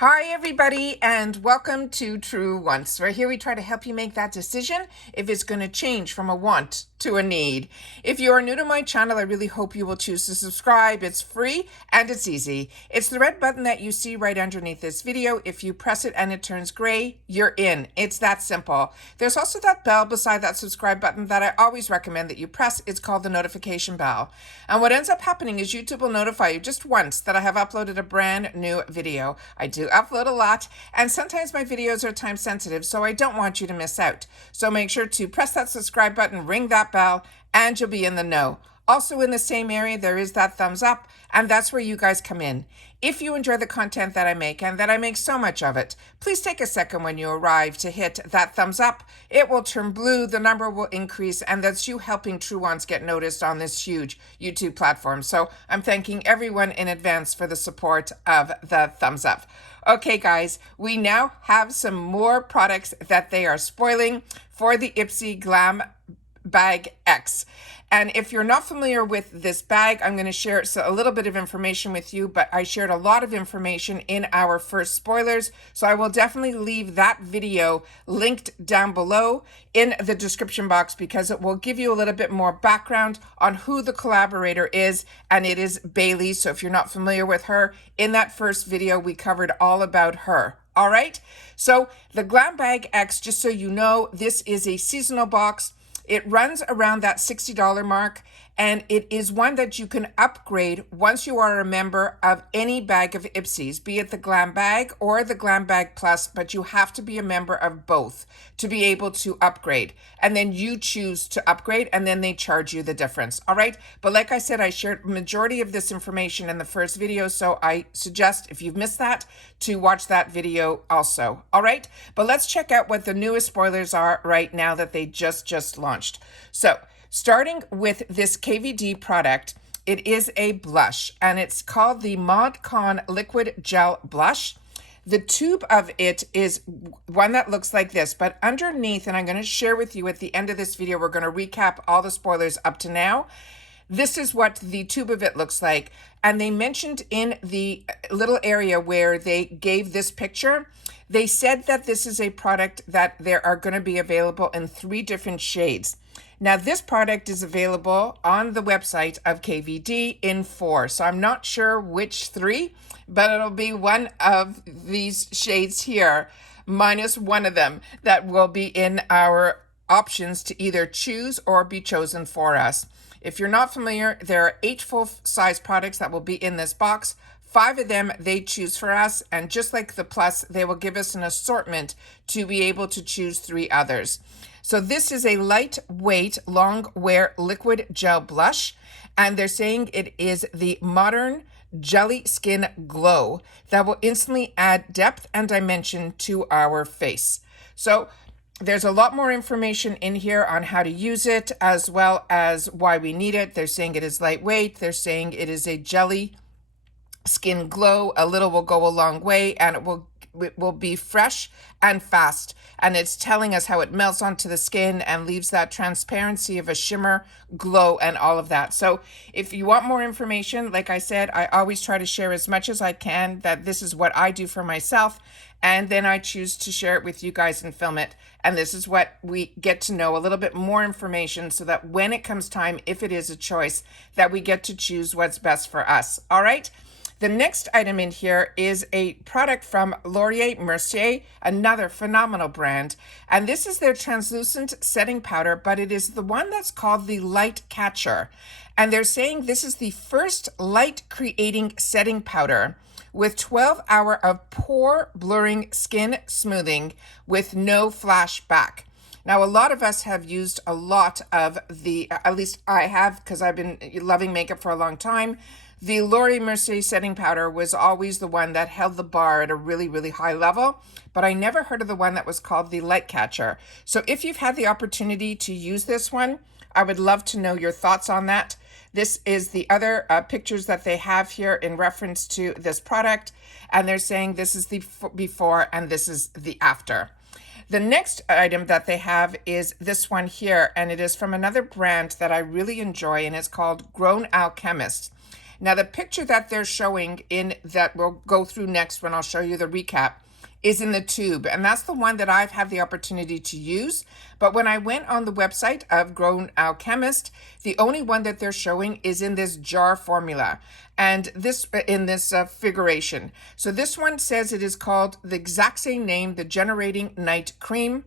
Hi, everybody, and welcome to True Wants, where here we try to help you make that decision if it's going to change from a want to a need. If you are new to my channel, I really hope you will choose to subscribe. It's free and it's easy. It's the red button that you see right underneath this video. If you press it and it turns gray, you're in. It's that simple. There's also that bell beside that subscribe button that I always recommend that you press. It's called the notification bell. And what ends up happening is YouTube will notify you just once that I have uploaded a brand new video. I do upload a lot, and sometimes my videos are time sensitive, so I don't want you to miss out. So make sure to press that subscribe button, ring that bell, and you'll be in the know. Also in the same area, there is that thumbs up, and that's where you guys come in. If you enjoy the content that I make, and that I make so much of it, please take a second when you arrive to hit that thumbs up. It will turn blue, the number will increase, and that's you helping True Ones get noticed on this huge YouTube platform. So I'm thanking everyone in advance for the support of the thumbs up. Okay, guys, we now have some more products that they are spoiling for the IPSY GlamBag X. And if you're not familiar with this bag, I'm going to share a little bit of information with you, but I shared a lot of information in our first spoilers. So I will definitely leave that video linked down below in the description box because it will give you a little bit more background on who the collaborator is. And it is Bailey. So if you're not familiar with her, in that first video, we covered all about her. All right. So the GlamBag X, just so you know, this is a seasonal box. It runs around that $60 mark, and it is one that you can upgrade once you are a member of any bag of IPSYs, be it the GlamBag or the GlamBag Plus, but you have to be a member of both to be able to upgrade. And then you choose to upgrade, and then they charge you the difference. All right. But like I said, I shared majority of this information in the first video, so I suggest if you've missed that to watch that video also. All right. But let's check out what the newest spoilers are right now that they just launched. So starting with this KVD product, it is a blush, and it's called the Mod Con Liquid Gel Blush. The tube of it is one that looks like this, but underneath, and I'm going to share with you at the end of this video, we're going to recap all the spoilers up to now. This is what the tube of it looks like. And they mentioned in the little area where they gave this picture, they said that this is a product that there are going to be available in 3 different shades. Now, this product is available on the website of KVD in 4. So I'm not sure which 3, but it'll be one of these shades here, minus one of them that will be in our options to either choose or be chosen for us. If you're not familiar, there are 8 full-size products that will be in this box. 5 of them they choose for us, and just like the Plus, they will give us an assortment to be able to choose 3 others. So this is a lightweight, long-wear liquid gel blush, and they're saying it is the Modern Jelly Skin Glow that will instantly add depth and dimension to our face. So there's a lot more information in here on how to use it, as well as why we need it. They're saying it is lightweight. They're saying it is a jelly skin glow. A little will go a long way, and it will be fresh and fast. And it's telling us how it melts onto the skin and leaves that transparency of a shimmer, glow, and all of that. So if you want more information, like I said, I always try to share as much as I can, that this is what I do for myself. And then I choose to share it with you guys and film it. And this is what we get to know a little bit more information so that when it comes time, if it is a choice, that we get to choose what's best for us. All right. The next item in here is a product from Mercier, another phenomenal brand. And this is their translucent setting powder, but it is the one that's called the Light Catcher. And they're saying this is the first light creating setting powder with 12 hours of pore blurring skin smoothing with no flashback. Now, a lot of us have used a lot of the, at least I have, because I've been loving makeup for a long time. The Mercier setting powder was always the one that held the bar at a really high level, but I never heard of the one that was called the Light Catcher. So if you've had the opportunity to use this one, I would love to know your thoughts on that. This is the other pictures that they have here in reference to this product, and they're saying this is the before and this is the after. The next item that they have is this one here, and it is from another brand that I really enjoy, and it's called Alchemist. Now, the picture that they're showing in that we'll go through next when I'll show you the recap is in the tube, and that's the one that I've had the opportunity to use. But when I went on the website of Grown Alchemist, the only one that they're showing is in this jar formula, and this in this figuration. So this one says it is called the exact same name, the Generating Night Cream.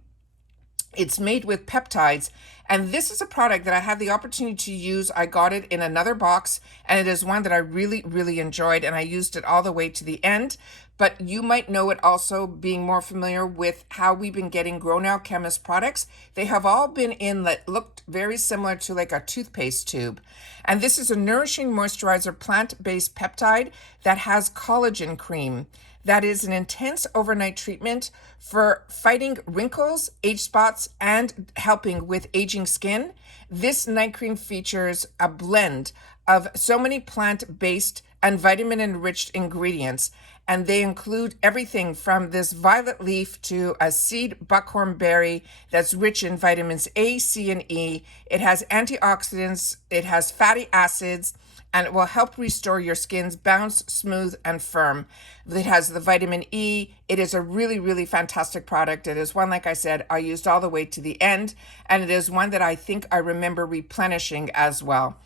It's made with peptides, and this is a product that I had the opportunity to use. I got it in another box, and it is one that I really, really enjoyed, and I used it all the way to the end. But you might know it also being more familiar with how we've been getting Grown Alchemist products. They have all been in that looked very similar to like a toothpaste tube. And this is a nourishing moisturizer plant-based peptide that has collagen cream. That is an intense overnight treatment for fighting wrinkles, age spots, and helping with aging skin. This night cream features a blend of so many plant-based and vitamin-enriched ingredients, and they include everything from this violet leaf to a seed buckhorn berry that's rich in vitamins A, C, and E. It has antioxidants, it has fatty acids, and it will help restore your skin's bounce, smooth, and firm. It has the vitamin E. It is a really, really fantastic product. It is one, like I said, I used all the way to the end, and it is one that I think I remember replenishing as well.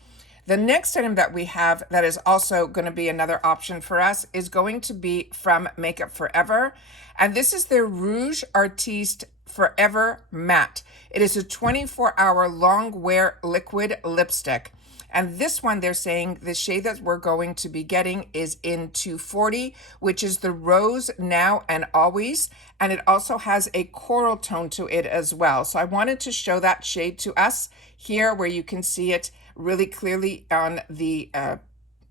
The next item that we have that is also going to be another option for us is going to be from Makeup Forever, and this is their Rouge Artiste Forever Matte. It is a 24-hour long wear liquid lipstick. And this one, they're saying the shade that we're going to be getting is in 240, which is the Rose Now and Always. And it also has a coral tone to it as well. So I wanted to show that shade to us here where you can see it really clearly on the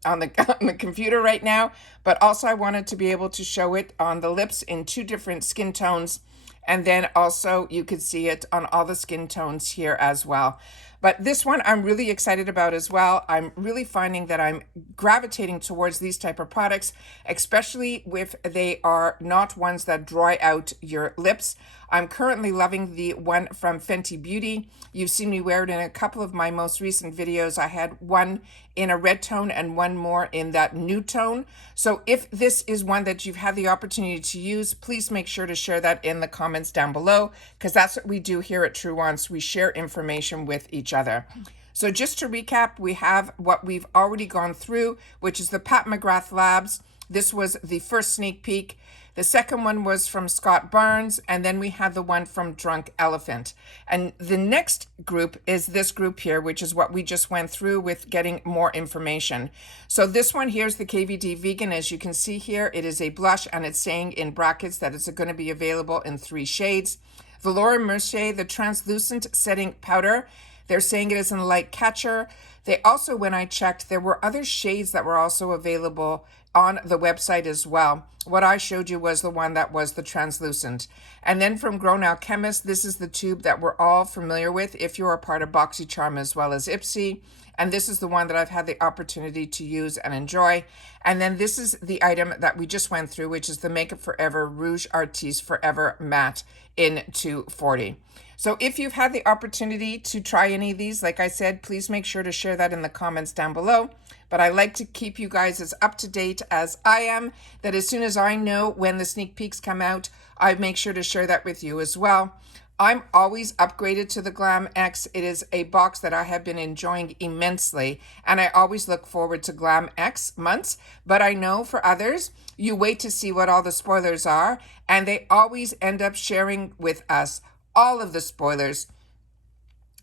on the computer right now. But also I wanted to be able to show it on the lips in 2 different skin tones. And then also you could see it on all the skin tones here as well. But this one I'm really excited about as well. I'm really finding that I'm gravitating towards these type of products, especially if they are not ones that dry out your lips. I'm currently loving the one from Fenty Beauty. You've seen me wear it in a couple of my most recent videos. I had one in a red tone and one more in that nude tone. So if this is one that you've had the opportunity to use, please make sure to share that in the comments down below, because that's what we do here at True Wants. We share information with each other. So just to recap, we have what we've already gone through, which is the Pat McGrath Labs. This was the first sneak peek. The second one was from Scott Barnes, and then we had the one from Drunk Elephant. And the next group is this group here, which is what we just went through with getting more information. So this one here is the KVD Vegan. As you can see here, it is a blush, and it's saying in brackets that it's going to be available in 3 shades. The Laura Mercier, the Translucent Setting Powder, they're saying it is in Light Catcher. They also, when I checked, there were other shades that were also available on the website as well. What I showed you was the one that was the translucent. And then from Grown Alchemist, this is the tube that we're all familiar with if you're a part of BoxyCharm as well as IPSY. And this is the one that I've had the opportunity to use and enjoy. And then this is the item that we just went through, which is the Makeup Forever Rouge Artiste Forever Matte in 240. So if you've had the opportunity to try any of these, like I said, please make sure to share that in the comments down below. But I like to keep you guys as up to date as I am, that as soon as I know when the sneak peeks come out, I make sure to share that with you as well. I'm always upgraded to the Glam X. It is a box that I have been enjoying immensely, and I always look forward to Glam X months. But I know for others, you wait to see what all the spoilers are, and they always end up sharing with us all of the spoilers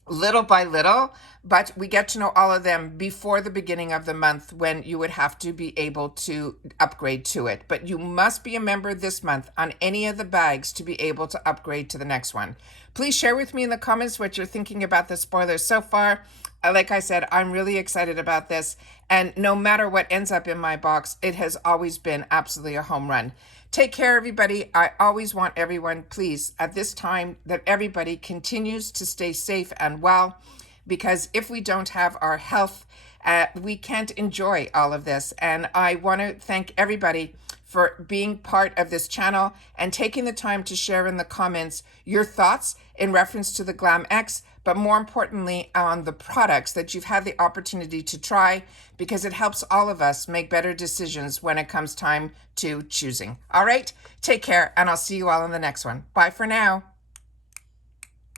little by little, but we get to know all of them before the beginning of the month when you would have to be able to upgrade to it. But you must be a member this month on any of the bags to be able to upgrade to the next one. Please share with me in the comments what you're thinking about the spoilers so far. Like I said, I'm really excited about this, and no matter what ends up in my box, it has always been absolutely a home run. Take care, everybody. I always want everyone, please, at this time, that everybody continues to stay safe and well, because if we don't have our health, we can't enjoy all of this. And I want to thank everybody for being part of this channel and taking the time to share in the comments your thoughts in reference to the Glam X, but more importantly on the products that you've had the opportunity to try, because it helps all of us make better decisions when it comes time to choosing. All right, take care, and I'll see you all in the next one. Bye for now.